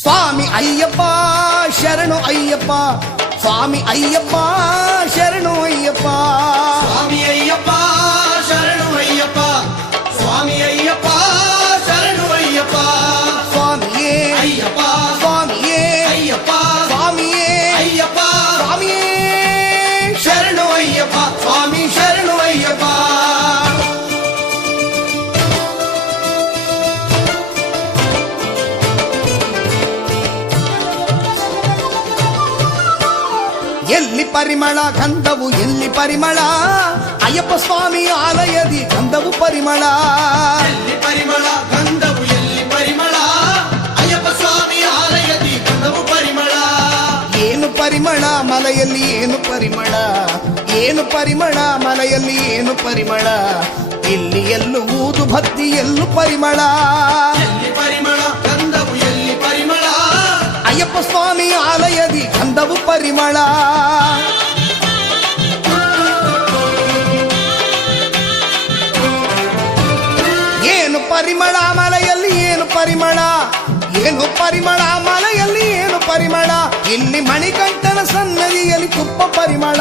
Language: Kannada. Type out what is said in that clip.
ಸ್ವಾಮಿ ಅಯ್ಯಪ್ಪ ಶರಣು ಅಯ್ಯಪ್ಪ, ಸ್ವಾಮಿ ಅಯ್ಯಪ್ಪ ಶರಣು ಅಯ್ಯಪ್ಪ, ಸ್ವಾಮಿ ಅಯ್ಯಪ್ಪ ಶರಣು ಅಯ್ಯಪ್ಪ, ಸ್ವಾಮಿ ಅಯ್ಯಪ್ಪ ಶರಣು ಅಯ್ಯಪ್ಪ, ಸ್ವಾಮಿಯೇ ಅಯ್ಯಪ್ಪ ಸ್ವಾಮಿಯೇ ಅಯ್ಯಪ್ಪ, ಸ್ವಾಮಿಯೇ ಅಯ್ಯಪ್ಪ ಸ್ವಾಮಿಯೇ ಶರಣು ಅಯ್ಯಪ್ಪ, ಸ್ವಾಮಿ ಶರಣು ಅಯ್ಯಪ್ಪ. ಎಲ್ಲಿ ಪರಿಮಳ ಗಂಧವು ಎಲ್ಲಿ ಪರಿಮಳ, ಅಯ್ಯಪ್ಪ ಸ್ವಾಮಿ ಆಲಯದಿ ಗಂಧವು ಪರಿಮಳ, ಎಲ್ಲಿ ಪರಿಮಳ ಗಂಧವು ಎಲ್ಲಿ ಪರಿಮಳ, ಅಯ್ಯಪ್ಪ ಸ್ವಾಮಿ ಆಲಯದಿ ಗಂಧವು ಪರಿಮಳ. ಏನು ಪರಿಮಳ ಮಲೆಯಲ್ಲಿ ಏನು ಪರಿಮಳ, ಏನು ಪರಿಮಳ ಮಲೆಯಲ್ಲಿ ಏನು ಪರಿಮಳ, ಇಲ್ಲಿ ಎಲ್ಲೂ ಊದು ಭಕ್ತಿ ಎಲ್ಲೂ ಪರಿಮಳ, ಎಲ್ಲಿ ಪರಿಮಳ ಗಂಧವು ಎಲ್ಲಿ ಪರಿಮಳ, ಅಯ್ಯಪ್ಪ ಸ್ವಾಮಿ ಆಲಯದಿ ಗಂಧವು ಪರಿಮಳ. ಏನು ಪರಿಮಳ ಮಲೆಯಲ್ಲಿ ಏನು ಪರಿಮಳ, ಏನು ಪರಿಮಳ ಮಲೆಯಲ್ಲಿ ಏನು ಪರಿಮಳ, ಇಲ್ಲಿ ಮಣಿಕಂಠನ ಸನ್ನದಿಯಲ್ಲಿ ತುಪ್ಪ ಪರಿಮಳ.